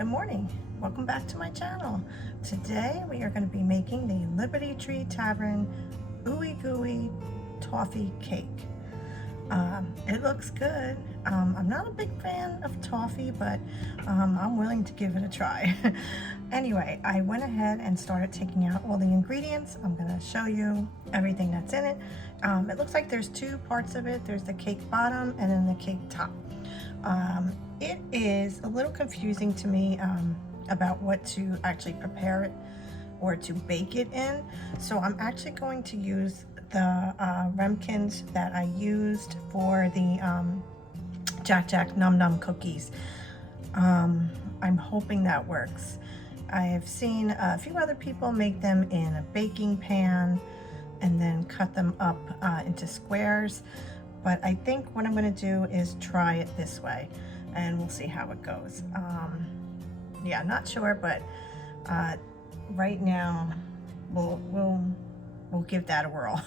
Good morning. Welcome back to my channel. Today we are going to be making the Liberty Tree Tavern Ooey Gooey Toffee Cake. It looks good. I'm not a big fan of toffee, but I'm willing to give it a try. Anyway, I went ahead and started taking out all the ingredients. I'm going to show you everything that's in it. It looks like there's two parts of it. There's the cake bottom and then the cake top. It is a little confusing to me about what to actually prepare it or to bake it in. So I'm actually going to use the ramekins that I used for the Jack Jack Num Num cookies. I'm hoping that works. I have seen a few other people make them in a baking pan and then cut them up into squares. But I think what I'm going to do is try it this way, and we'll see how it goes. Yeah, not sure, but right now we'll give that a whirl.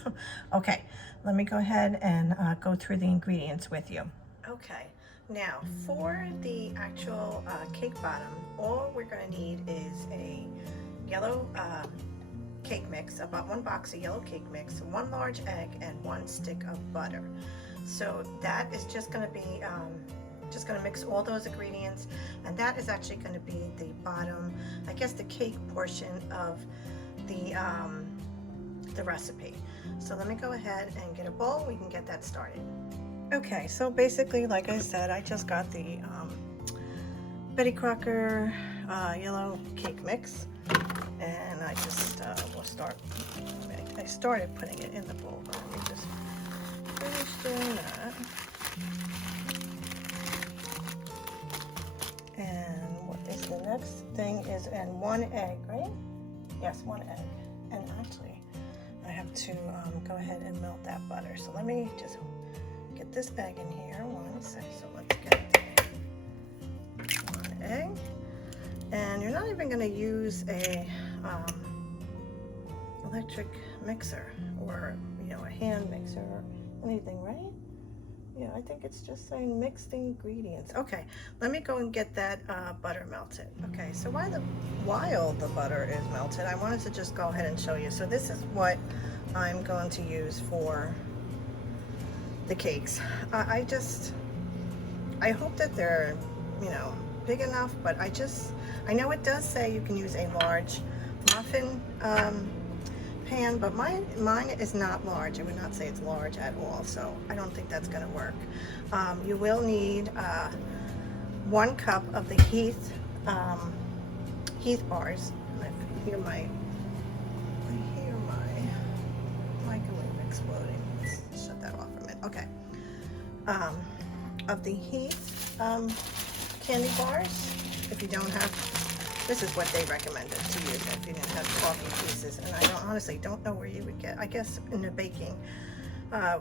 Okay, let me go ahead and go through the ingredients with you. Okay, now for the actual cake bottom, all we're going to need is a yellow cake mix, about 1 box of yellow cake mix, 1 large egg, and 1 stick of butter. So that is just going to be just going to mix all those ingredients, and that is actually going to be the bottom, I guess, the cake portion of the recipe. So let me go ahead and get a bowl. We can get that started. Okay, so basically, like I said, I just got the Betty Crocker yellow cake mix, and I just will start. I started putting it in the bowl, but let me just finish doing that. And what is the next thing is, and 1 egg, right? Yes, 1 egg. And actually, I have to go ahead and melt that butter. So let me just get this egg in here. 1 sec. So let's get 1 egg. And you're not even going to use a electric mixer or a hand mixer or anything, right? Yeah, I think it's just saying mixed ingredients. Okay, let me go and get that butter melted. Okay, so while the butter is melted, I wanted to just go ahead and show you. So this is what I'm going to use for the cakes. I hope that they're, big enough, but I know it does say you can use a large muffin pan, but mine is not large. I would not say it's large at all, so I don't think that's going to work. You will need 1 cup of the Heath bars. And I hear my microwave exploding. Let's shut that off for a minute. Okay. Of the Heath candy bars. If you don't have, this is what they recommended to use if you didn't have coffee pieces, and I honestly don't know where you would get. I guess in the baking,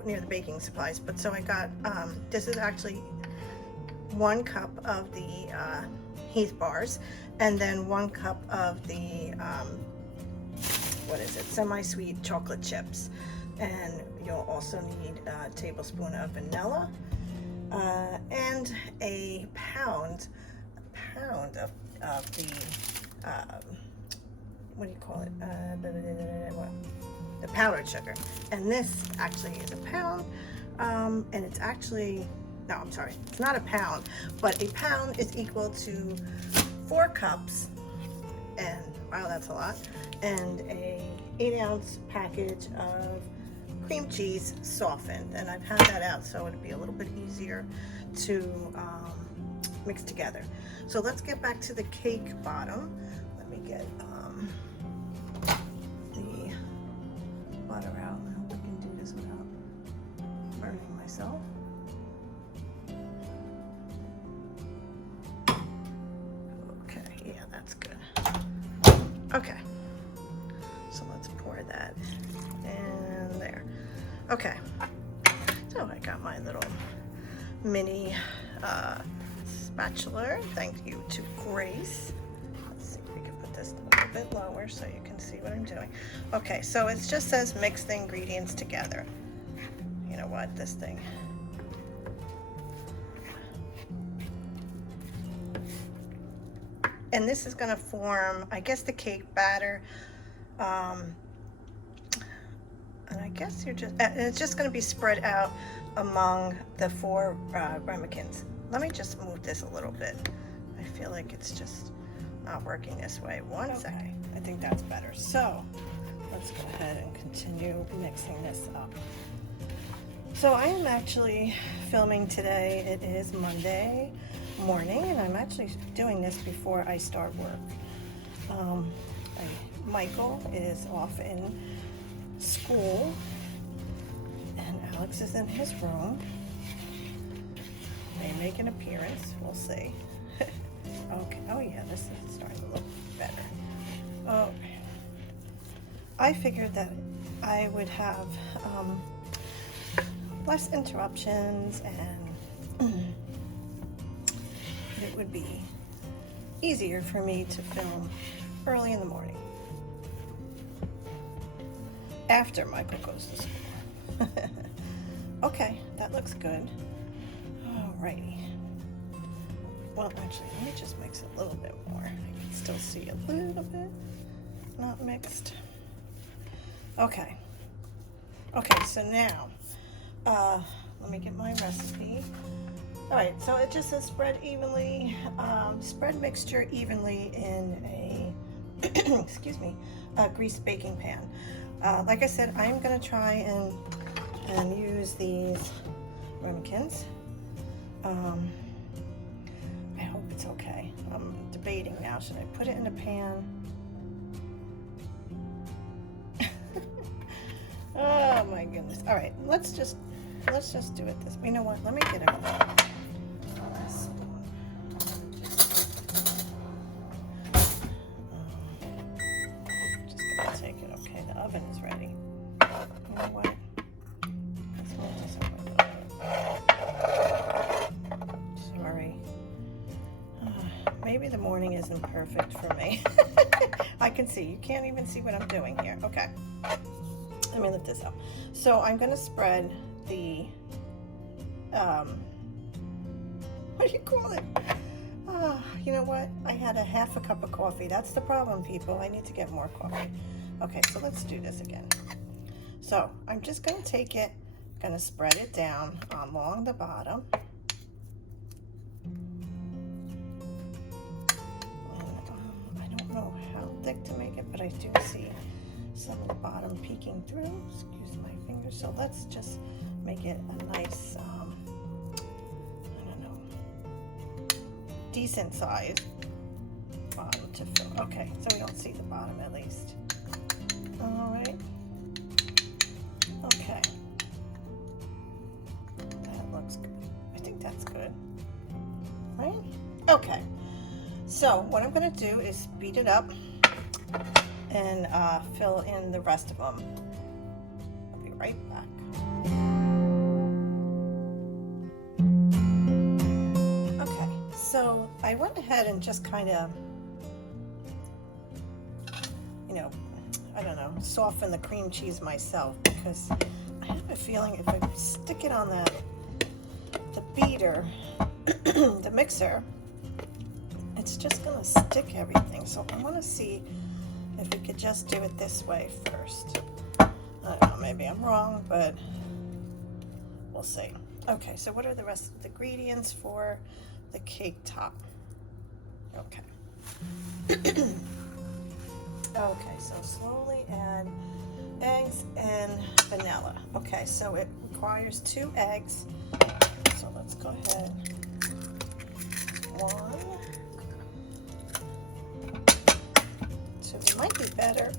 near the baking supplies. But so I got, this is actually 1 cup of the Heath bars, and then 1 cup of the what is it? Semi-sweet chocolate chips, and you'll also need a tablespoon of vanilla, and a pound of the what do you call it? The powdered sugar. And this actually is a pound, and it's actually, no, I'm sorry, it's not a pound, but a pound is equal to 4 cups, and wow, that's a lot, and a 8-ounce package of cream cheese softened, and I've had that out so it'd be a little bit easier to mix together. So let's get back to the cake bottom. Let me get the butter out. I hope I can do this without burning myself. Okay, yeah, that's good. Okay, so let's pour that in there. Okay, so I got my little mini spatula. Thank you to Grace. Let's see if we can put this a little bit lower so you can see what I'm doing. Okay, so it just says mix the ingredients together. You know what, this thing. and this is going to form, I guess, the cake batter. And I guess it's just going to be spread out among the 4 ramekins. Let me just move this a little bit. I feel like it's just not working this way. One second. I think that's better. So let's go ahead and continue mixing this up. So I am actually filming today. It is Monday morning, and I'm actually doing this before I start work. Michael is off in school, and Alex is in his room. They make an appearance. We'll see. Okay. Oh yeah, this is starting to look better. Oh, I figured that I would have less interruptions, and it would be easier for me to film early in the morning after Michael goes to school. Okay, that looks good. Alrighty. Well, actually, let me just mix it a little bit more. I can still see a little bit not mixed. Okay. Okay, so now, let me get my recipe. All right, so it just says spread evenly, spread mixture evenly in a, excuse me, a greased baking pan. Like I said, I'm gonna try and use these ramekins. I hope it's okay. I'm debating now, should I put it in a pan? Oh my goodness. All right, let's just do it this way. You know what? Let me get a spoon. Just gonna take it. Okay, the oven is ready. You know what? Let's move this over a little bit. Sorry. Maybe the morning isn't perfect for me. I can see. You can't even see what I'm doing here. Okay. Let me lift this up. So I'm going to spread the, what do you call it? You know what? I had a half a cup of coffee. That's the problem, people. I need to get more coffee. Okay, so let's do this again. So I'm just going to take it, going to spread it down along the bottom. And, I don't know how thick to make it, but I do see some of the bottom peeking through. Excuse my fingers. So let's just make it a nice, I don't know, decent size bottom to fill. Okay, so we don't see the bottom at least. All right. Okay. That looks good. I think that's good. Right? Okay. So what I'm going to do is speed it up and fill in the rest of them. I'll be right back. Okay, so I went ahead and just kind of, you know, I don't know, soften the cream cheese myself, because I have a feeling if I stick it on the beater, the mixer, it's just gonna stick everything. So I want to see if we could just do it this way first. I don't know, maybe I'm wrong, but we'll see. Okay, so what are the rest of the ingredients for the cake top? Okay. Okay, so slowly add eggs and vanilla. Okay, so it requires 2 eggs. So let's go ahead. 1. So it might be better.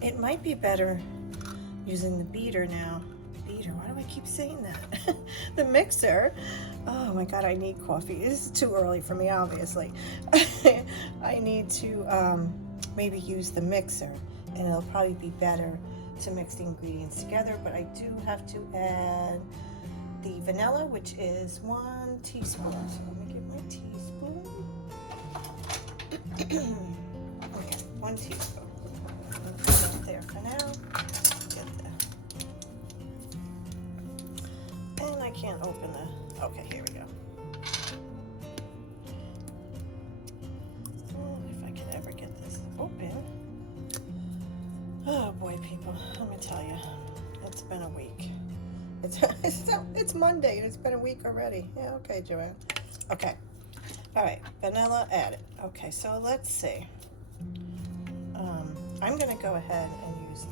It might be better using the beater now. Beater, why do I keep saying that? The mixer. Oh my God, I need coffee. This is too early for me, obviously. I need to maybe use the mixer, and it'll probably be better to mix the ingredients together, but I do have to add the vanilla, which is 1 teaspoon. So let me get my teaspoon. Okay, 1 teaspoon. Put that there for now. Get that. And I can't open the, okay, here we go. people, let me tell you, it's been a week. It's Monday and it's been a week already. Yeah, okay, Joanne. Okay. All right, vanilla added. Okay, so let's see. I'm gonna go ahead and use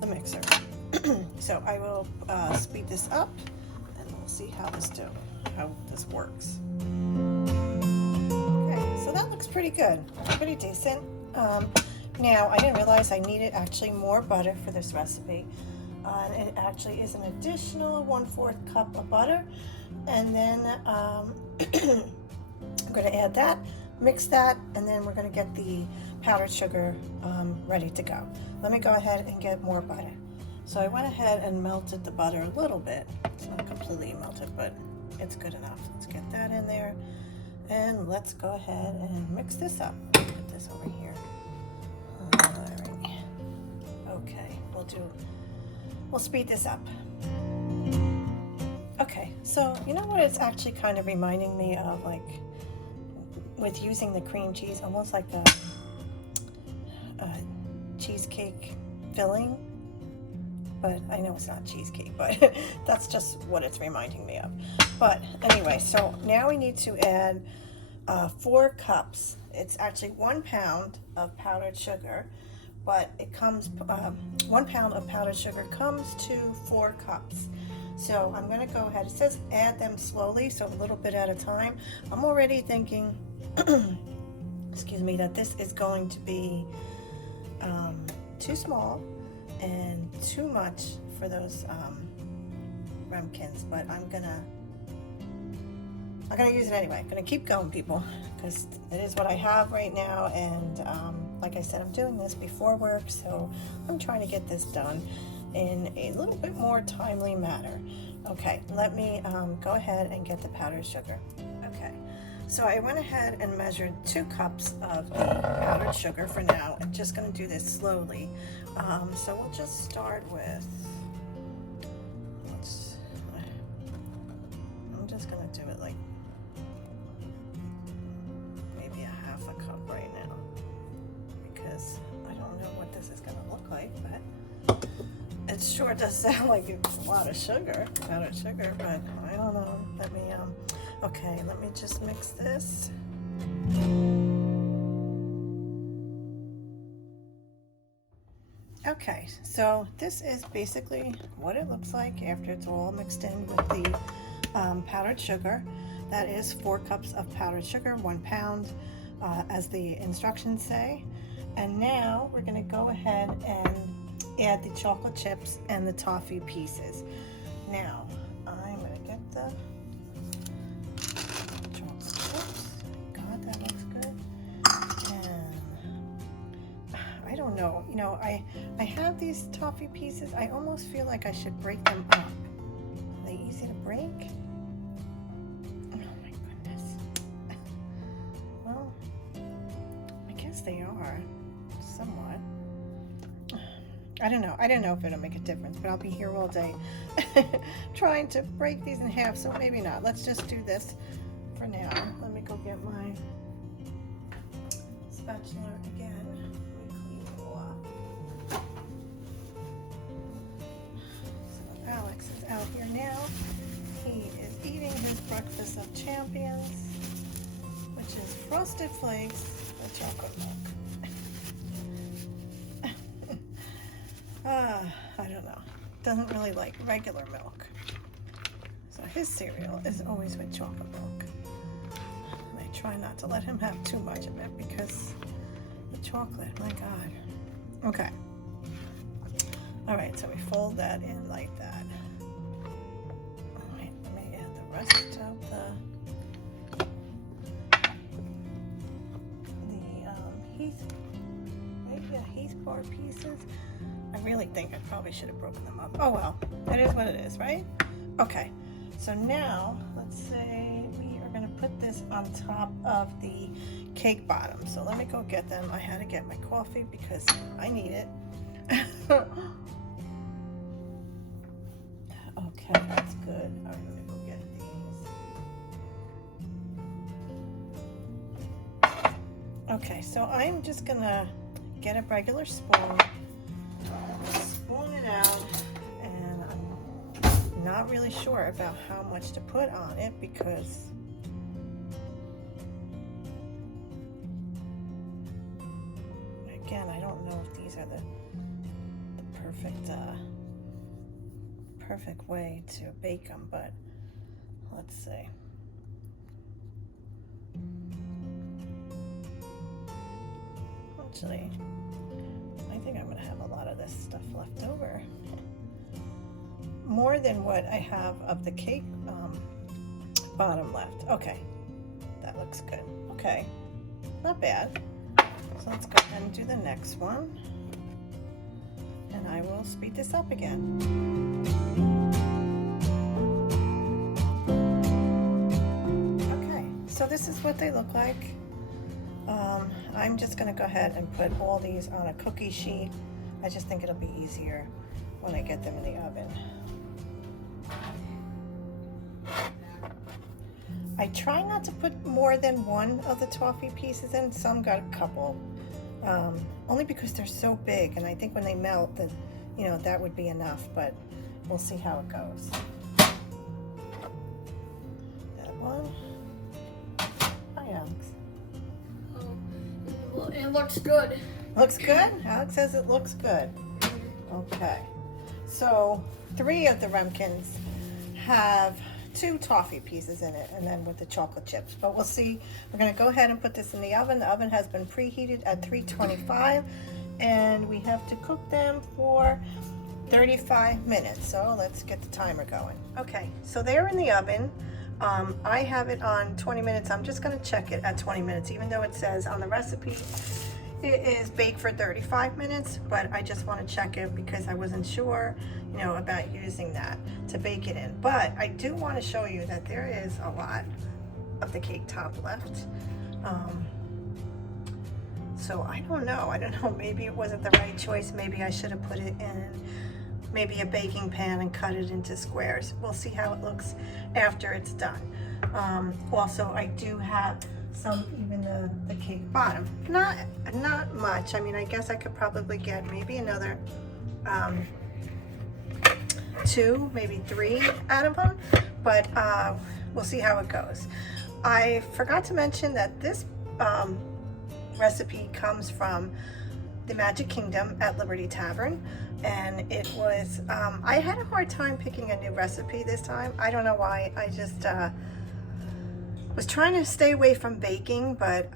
the mixer. So I will speed this up and we'll see how this works. Okay, so that looks pretty good, pretty decent. Now I didn't realize I needed actually more butter for this recipe. And it actually is an additional 1/4 cup of butter, and then I'm going to add that, mix that, and then we're going to get the powdered sugar ready to go. Let me go ahead and get more butter. So I went ahead and melted the butter a little bit. It's not completely melted, but it's good enough. Let's get that in there, and let's go ahead and mix this up. Put this over here. All right. Okay, we'll speed this up. Okay, so you know what it's actually kind of reminding me of, like with using the cream cheese, almost like a cheesecake filling, but I know it's not cheesecake, but that's just what it's reminding me of. But anyway, so now we need to add 4 cups. It's actually 1 pound of powdered sugar, but it comes 1 pound of powdered sugar comes to 4 cups. So I'm going to go ahead. It says add them slowly, so a little bit at a time. I'm already thinking excuse me, that this is going to be too small and too much for those ramekins, but I'm gonna use it anyway. I'm gonna keep going, people, because it is what I have right now, and like I said, I'm doing this before work, so I'm trying to get this done in a little bit more timely manner. Okay, let me go ahead and get the powdered sugar. Okay, so I went ahead and measured 2 cups of the powdered sugar for now. I'm just going to do this slowly. So we'll just start with, I'm just going to do it like maybe a 1/2 cup right now, because I don't know what this is going to look like, but it sure does sound like it's a lot of sugar, powdered sugar, but I don't know. Let me just mix this. Okay, so this is basically what it looks like after it's all mixed in with the powdered sugar. That is 4 cups of powdered sugar, 1 pound, as the instructions say. And now we're going to go ahead and add the chocolate chips and the toffee pieces. Now, I'm going to get the chocolate chips. God, that looks good. And I don't know, you know, I have these toffee pieces. I almost feel like I should break them up. Are they easy to break? Oh my goodness. Well, I guess they are, somewhat. I don't know if it'll make a difference, but I'll be here all day trying to break these in half, so maybe not. Let's just do this for now. Let me go get my spatula again. Let me clean it all up. So Alex is out here now. He is eating his breakfast of champions, which is frosted flakes with chocolate milk. I don't know. Doesn't really like regular milk. So his cereal is always with chocolate milk. And I try not to let him have too much of it because the chocolate, my God. Okay. All right, so we fold that in like that. All right, let me add the rest of the Heath, right? Yeah, Heath bar pieces. I really think I probably should have broken them up. Oh well, it is what it is, right? Okay, so now let's say we are going to put this on top of the cake bottom. So let me go get them. I had to get my coffee because I need it. Okay, that's good. All right, let me go get these. Okay, so I'm just going to get a regular spoon. not really sure about how much to put on it because again, I don't know if these are the perfect way to bake them, but let's see. Actually, I think I'm gonna have a lot of this stuff left over. More than what I have of the cake bottom left. Okay, that looks good. Okay, not bad. So let's go ahead and do the next one. And I will speed this up again. Okay, so this is what they look like. I'm just gonna go ahead and put all these on a cookie sheet. I just think it'll be easier when I get them in the oven. I try not to put more than one of the toffee pieces in. Some got a couple, only because they're so big, and I think when they melt, that that would be enough. But we'll see how it goes. That one. Hi, Alex. Well, it looks good. Looks good? Alex says it looks good. Okay. So 3 of the Remkins have 2 toffee pieces in it, and then with the chocolate chips. But we'll see. We're going to go ahead and put this in the oven. The oven has been preheated at 325, and we have to cook them for 35 minutes. So let's get the timer going. Okay, so they're in the oven. I have it on 20 minutes. I'm just going to check it at 20 minutes, even though it says on the recipe it is baked for 35 minutes, but I just want to check it because I wasn't sure, about using that to bake it in. But I do want to show you that there is a lot of the cake top left. So I don't know, maybe it wasn't the right choice. Maybe I should have put it in maybe a baking pan and cut it into squares. We'll see how it looks after it's done. Also, I do have some, even the cake bottom. Not much. I mean, I guess I could probably get maybe another 2, maybe 3 out of them, but we'll see how it goes. I forgot to mention that this recipe comes from the Magic Kingdom at Liberty Tavern, and it was, I had a hard time picking a new recipe this time. I don't know why. I just was trying to stay away from baking, but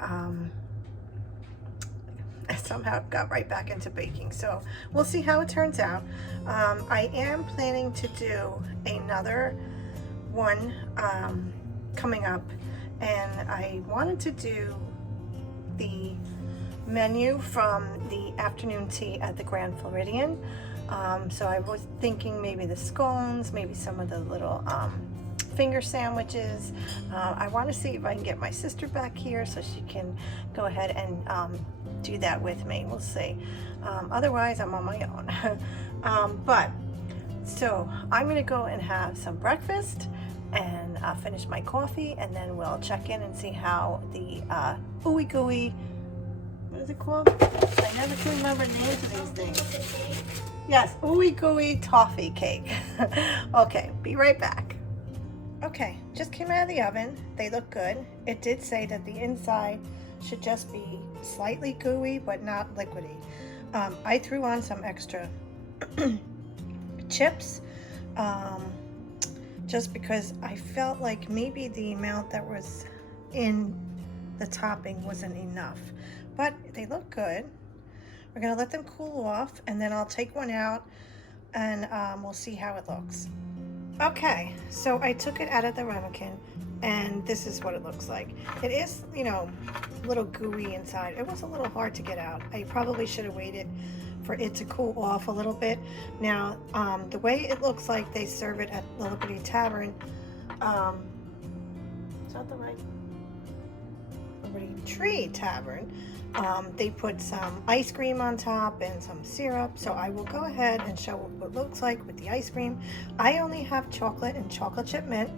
I somehow got right back into baking. So we'll see how it turns out. I am planning to do another one coming up, and I wanted to do the menu from the afternoon tea at the Grand Floridian. So I was thinking maybe the scones, maybe some of the little finger sandwiches. I want to see if I can get my sister back here so she can go ahead and do that with me. We'll see. Otherwise, I'm on my own. But so I'm gonna go and have some breakfast and finish my coffee, and then we'll check in and see how the Ooey Gooey, what is it called? I never can remember names of these things. Yes, Ooey Gooey Toffee cake. Okay, be right back. Okay, just came out of the oven. They look good. It did say that the inside should just be slightly gooey, but not liquidy. I threw on some extra chips, just because I felt like maybe the amount that was in the topping wasn't enough. But they look good. We're gonna let them cool off, and then I'll take one out, and we'll see how it looks. Okay, so I took it out of the ramekin, and this is what it looks like. It is, a little gooey inside. It was a little hard to get out. I probably should have waited for it to cool off a little bit. Now, the way it looks like they serve it at the Liberty Tavern, is that the right? Liberty Tree Tavern. They put some ice cream on top and some syrup, so I will go ahead and show what it looks like with the ice cream. I only have chocolate and chocolate chip mint.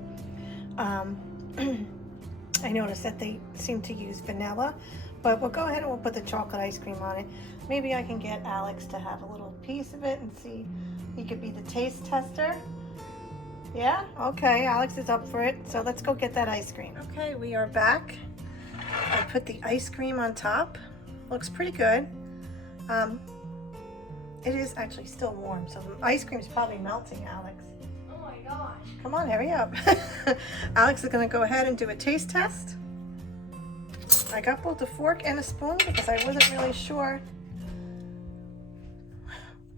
I noticed that they seem to use vanilla, but we'll go ahead and we'll put the chocolate ice cream on it. Maybe I can get Alex to have a little piece of it and see. He could be the taste tester. Yeah? Okay, Alex is up for it. So let's go get that ice cream. Okay, we are back. I put the ice cream on top. Looks pretty good. It is actually still warm, so the ice cream is probably melting, Alex. Oh my gosh. Come on, hurry up. Alex is going to go ahead and do a taste test. I got both a fork and a spoon because I wasn't really sure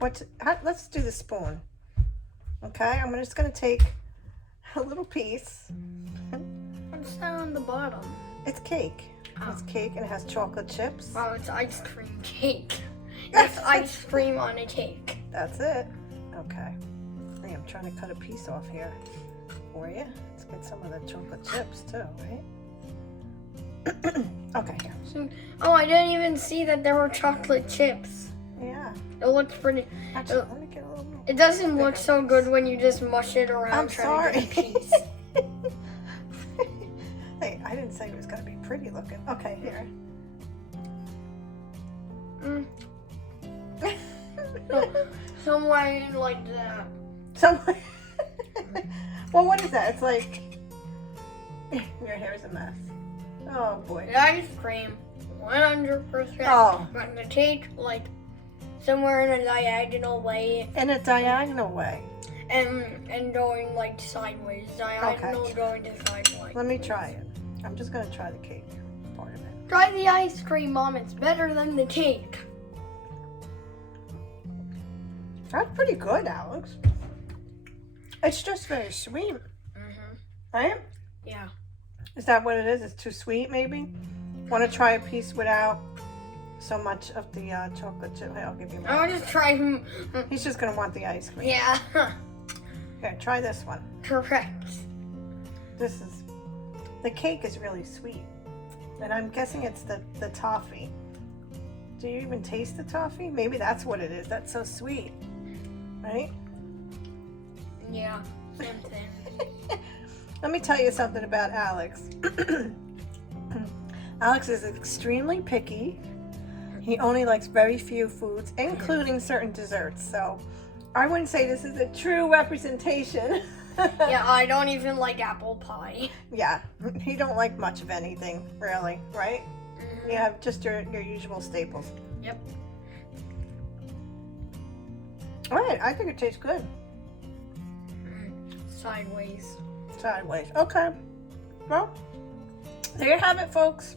let's do the spoon. Okay, I'm just going to take a little piece. What's that on the bottom? It's cake. Oh. It's cake and it has chocolate chips. Wow, it's ice cream cake. It's ice cream on a cake. That's it. Okay. Hey, I'm trying to cut a piece off here for you. Let's get some of the chocolate chips too, right? Okay, here. Oh, I didn't even see that there were chocolate chips. Yeah. It looks pretty. Actually, let me get a little more. It doesn't look so good when you just mush it around. I'm trying sorry. to get a piece. Hey, I didn't say it was going to be pretty looking. Okay, here. Somewhere like that. Somewhere. Well, what is that? It's like your hair is a mess. Oh boy. The ice cream, 100%. Oh. But the cake, like somewhere in a diagonal way. In a diagonal way. And going like sideways. Diagonal Okay. going to sideways. Let me try it. I'm just going to try the cake part of it. Try the ice cream, Mom. It's better than the cake. That's pretty good, Alex. It's just very sweet. Mm-hmm. Right? Yeah. Is that what it is? It's too sweet, maybe? Want to try a piece without so much of the chocolate chip? Hey, I'll give you I one. want to try. He's just going to want the ice cream. Yeah. Here, try this one. Correct. The cake is really sweet. And I'm guessing it's the toffee. Do you even taste the toffee? Maybe that's what it is. That's so sweet. Right? Yeah. Same thing. Let me tell you something about Alex. Alex is extremely picky. He only likes very few foods, including certain desserts. So I wouldn't say this is a true representation. Yeah, I don't even like apple pie. Yeah, he don't like much of anything, really, right? Mm-hmm. You have just your usual staples. Yep. All right, I think it tastes good. Sideways. Sideways. Okay. Well, there you have it, folks.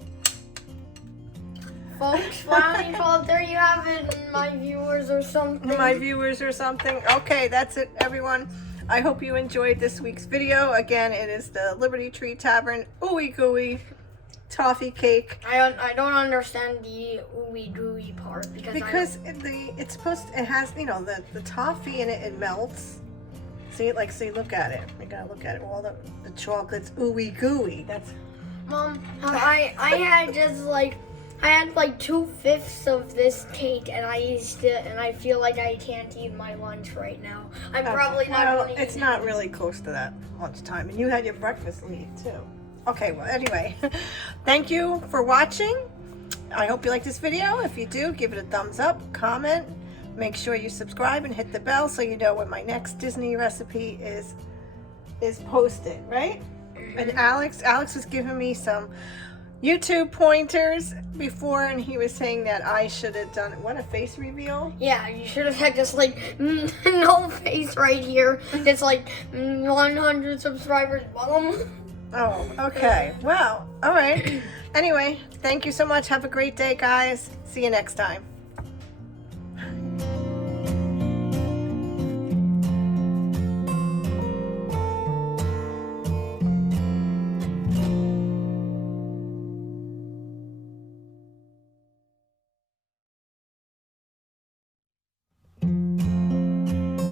Folks, well, there you have it, my viewers or something. My viewers or something. Okay, that's it, everyone. I hope you enjoyed this week's video. Again, it is the Liberty Tree Tavern Ooey Gooey Toffee Cake. I don't understand the ooey gooey part because it has, you know, the toffee in it. It melts. See, look at it. You gotta look at it. All the chocolate's ooey gooey. That's. Mom, I had like 2/5 of this cake, and I feel like I can't eat my lunch right now. I'm probably not. Well, it's not really close to that lunchtime, and you had your breakfast lead too. Okay, well, anyway, thank you for watching. I hope you like this video. If you do, give it a thumbs up, comment, make sure you subscribe and hit the bell so you know when my next Disney recipe is posted, right? And Alex was giving me some YouTube pointers before, and he was saying that I should have done a face reveal. Yeah, you should have had just like no face right here. It's like 100 subscribers, Mom. Oh, okay. Well, all right. Anyway, thank you so much. Have a great day, guys. See you next time.